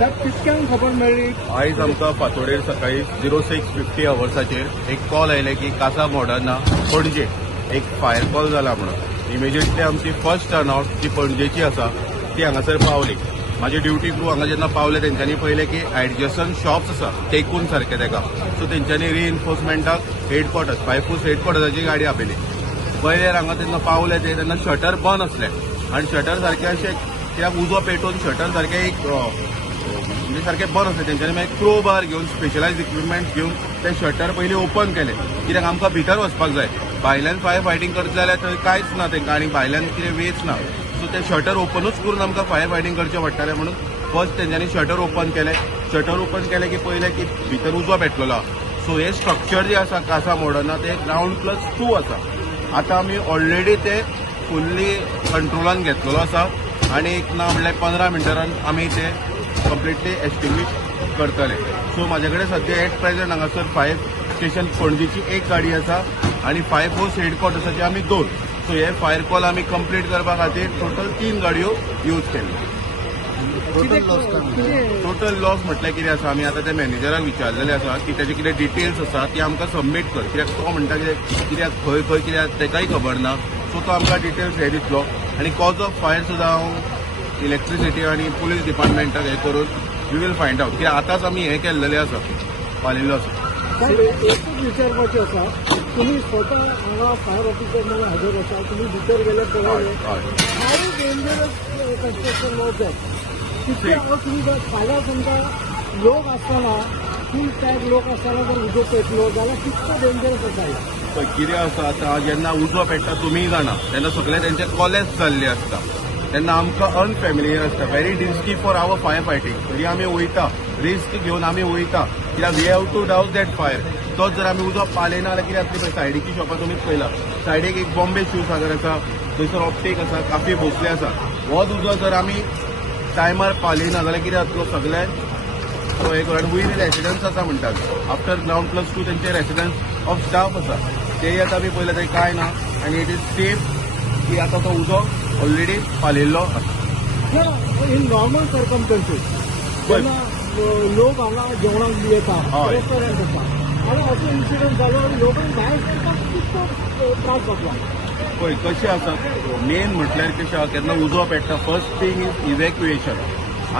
साहेब कितक्यान खबर मेळ्ळी? आयज आमकां फातोडेर सकाळी 06:50 अवर्साचेर एक कॉल आयले की कासा मॉडर्ना पणजे एक फायर कॉल जाला म्हणून. इमिजिएटली आमची फर्स्ट टर्नआउट जी पणजेची आसा ती हांगासर पावली. माझे ड्युटी क्रू हांगा जेन्ना पावले तेंच्यांनी पळयलें की एडजस्टंट शॉप्स आसा टेकून सारके तेका, सो तेंच्यांनी रिइन्फोर्समेंटाक हेडक्वॉर्टर्स फायफूस हेडक्वॉर्टर्साची गाडी आपयली. पयलेर हांगा तेन्ना पावले तेन्ना शटर बंद आसले आनी शटर सारके अशे कित्याक उजो पेटोवन शटर सारके एक म्हणजे सारखे बंद आसले. तेंच्यांनी मागीर क्रो बार घेवन स्पेशलायज इक्विपमेंट घेवन ते शटर पयलीं ओपन केले कित्याक आमकां भितर वचपाक जाय. भायल्यान फायर फायटींग करता जाल्यार थंय कांयच ना तेंकां आनी भायल्यान कितें वेच ना, सो ते शटर ओपनूच करून आमकां फायर फायटींग करचें पडटालें म्हणून फर्स्ट तेंच्यांनी शटर ओपन केले. शटर ओपन केले की पयलें की भितर उजो पेटलेलो. सो हे स्ट्रक्चर जे आसा कासा मॉडर्ना ते ग्राउंड+2 आसा. आतां आमी ऑलरेडी ते फुल्ली कंट्रोलान घेतलेलो आसा आनी एक ना म्हणल्यार 15 मिनटान आमी ते कंप्लिटली एक्सटिंग्विश करतले. सो म्हाजे कडेन सद्या एट प्रेझेंट हांगासर फायर स्टेशन पणजेची एक गाडी आसा आनी फायफोर्स हेडक्वॉर्टर्साची आमी 2. सो हे फायर कॉल आमी कंप्लीट करपा खातीर टोटल 3 गाडयो यूज केल्यो. टोटल लॉस म्हटल्यार कितें आसा आमी आतां त्या मॅनेजराक विचारलेलें आसा की तेजे कितें डिटेल्स आसा ती आमकां सबमीट कर, कित्याक तो म्हणटा कित्याक खंय खंय कित्याक तेकाय खबर ना. सो तो आमकां डिटेल्स हे दितलो आनी कॉज ऑफ फायर सुद्दां हांव इलेक्ट्रिसिटी आनी पुलीस डिपार्टमेंटाक हे करून वी वील फायंड आउट कित्याक आतांच आमी हे केल्लेलें आसा, पालिल्लो आसा. एकूच विचारपाचें आसा, तुमी स्वता हांगा फायर ऑफिसर म्हणून हजर आसा, तुमी भितर गेले पळयलें हाव डेंजरस कन्स्ट्रक्शन वर्क जाय. तितले हांगा तुमी जर फाल्यां समजा लोक आसतना फूल पॅक लोक आसतना जर उजो पेटलो जाल्यार कितलो डेंजरस आसा. पळय कितें आसा आतां जेन्ना उजो पेट्टा तुमी जाणा तेन्ना सगळे तेंचे कॉलेज चालले आसता तेन्ना आमकां अनफॅमिलियर आसता, very risky for our fire fighting. तरी आमी वयता, रिस्क घेवन आमी वयता कित्याक we have to douse that fire. तोच जर आमी उजो पालयना जाल्यार कितें जातलें पळय. सायडीची शॉपां तुमीच पळयला, सायडीक एक बॉम्बे शू सागर आसा, थंयसर ऑप्टीक आसा, काफी भोसले आसा. होच उजो जर आमी टायमार पालयना जाल्यार कितें जातलो सगळ्यांक एक वयर रेसिडन्स आसा म्हणटात. आफ्टर ग्राउंड+2 तेंचे रेसिडन्स ऑफ स्टाफ आसा तेय आतां आमी पळयला थंय कांय ना आनी इट इज सेफ की आतां तो उजो ऑलरेडी पालिल्लो आसा. इन नॉर्मल सर्कमस्टन्सीस जेन्ना लोक हांगा जेवणाक बी येता, रेस्टॉरंट आसा आनी असो इन्सिडंट जालो आनी लोकांक भायर सरपाक कितलो त्रास जातलो. पळय कशें आसा, मेन म्हटल्यार कशें आसा केन्ना उजो पेट्टा फर्स्ट थिंग इज इवॅक्युएशन.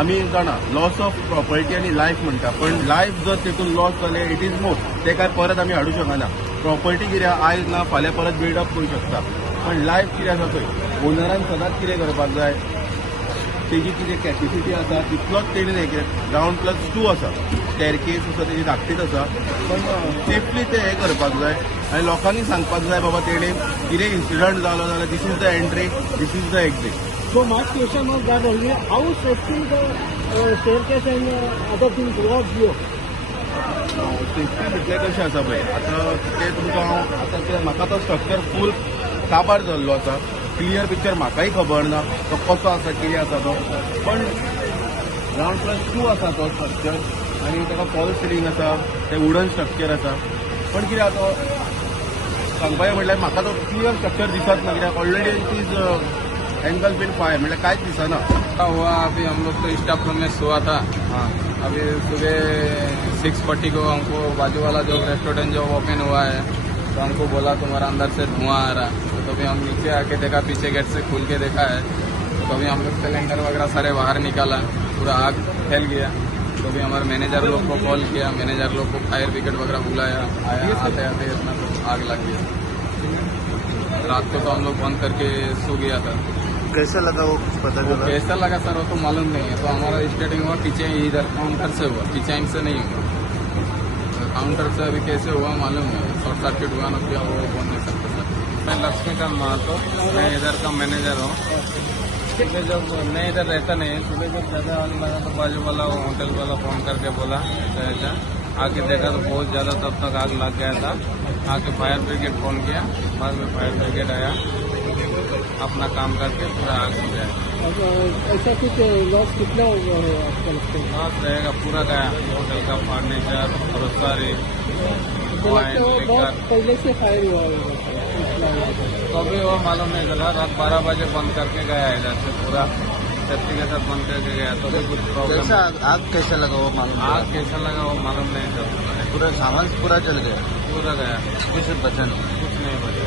आमी जाणा लॉस ऑफ प्रॉपर्टी आनी लायफ म्हणटा, पण लायफ जर तेतून लॉस जाले इट इज मोर, ते काय परत आमी हाडूं शकना. प्रॉपर्टी कितें आयज ना फाल्यां परत बिल्डअप करूं शकता, पण लायफ कितें आसा पळय ओनरान सदांच कितें करपाक जाय, तेजी कितें कॅपेसिटी आसा तितलोच तेणें हें केलें. ग्राउंड+2 आसा, स्टेरकेस आसा तेजी धाकटीच आसा, पण सेफली ते हें करपाक जाय आनी लोकांनी सांगपाक जाय बाबा तेणें कितें इन्सिडंट जालो जाल्यार this is the entry, this is the exit. So my question was that only how safety the staircase and other things was here. Safety म्हटल्यार कशें आसा पळय आतां ते तुमकां हांव आतां ते म्हाका तो स्ट्रक्चर फूल काबार जाल्लो आसा, क्लियर पिक्चर म्हाकाय खबर ना तो कसो आसा कितें आसा तो, पण ग्राउंड+2 आसा तो स्ट्रक्चर आनी ताका फॉल सिलींग आसा, ते वुडन स्ट्रक्चर आसा. पण कितें आसा सांगपाचें म्हटल्यार म्हाका तो क्लियर स्ट्रक्चर दिसत ना कित्याक already it is angle bin fire मतलब कांच दिसना. हुआ अभी हम लोग तो स्टाफ रूम में सोआ था. हाँ अभी सुबह 6:40 को हमको बाजू वाला जो रेस्टोरेंट जो ओपन हुआ है तो हमको बोला तुम्हारा अंदर से धुआं आ रहा है. तो अभी हम नीचे आके देखा, पीछे गेट से खुल के देखा है तो अभी हम लोग सिलेंडर वगैरह सारे बाहर निकाला, पूरा आग फैल गया. तो अभी हमारे मैनेजर लोग को कॉल किया, मैनेजर लोग को फायर ब्रिगेड वगैरह बुलाया, आया आते आते इतना आग लग गया. रात को तो हम लोग बंद करके सो गया था. कैसा लगा वो कुछ पता चला? कैसा लगा सर वो तो मालूम नहीं है. तो हमारा स्टार्टिंग हुआ पीछे इधर काउंटर से हुआ, पीछे से नहीं हुआ. काउंटर से अभी कैसे हुआ मालूम नहीं, शॉर्ट सर्किट हुआ ना क्या वो बोल नहीं सकते सर. मैं लक्ष्मीकांत महतो, मैं इधर का मैनेजर हूँ. सुबह जब मैं इधर रहता नहीं, सुबह जब ज़्यादा आग लगा तो बाजू वाला होटल वाला फ़ोन करके बोला ऐसा. आके देखा तो बहुत ज़्यादा तब तक आग लग गया था. आके फायर ब्रिगेड फ़ोन किया, बाद में फायर ब्रिगेड आया, अपना काम करके पूरा आग हो गया. ऐसा कुछ लॉस कितना हुआ है आपका लगता है? लॉस रहेगा पूरा गया, होटल का फर्नीचर ग्रोसरी बहुत पहले से फायर हुआ है. तो अभी वो मालूम नहीं चला. रात 12 बजे बंद करके गया इधर से पूरा. सेफ्टी के साथ बंद करके गया तो भी कुछ प्रॉब्लम। कैसा आग कैसा लगा वो मालूम? आग कैसा लगा वो मालूम नहीं चल रहा है। पूरा सामान पूरा जल गया, पूरा गया, कुछ बचा नहीं। कुछ नहीं बचा।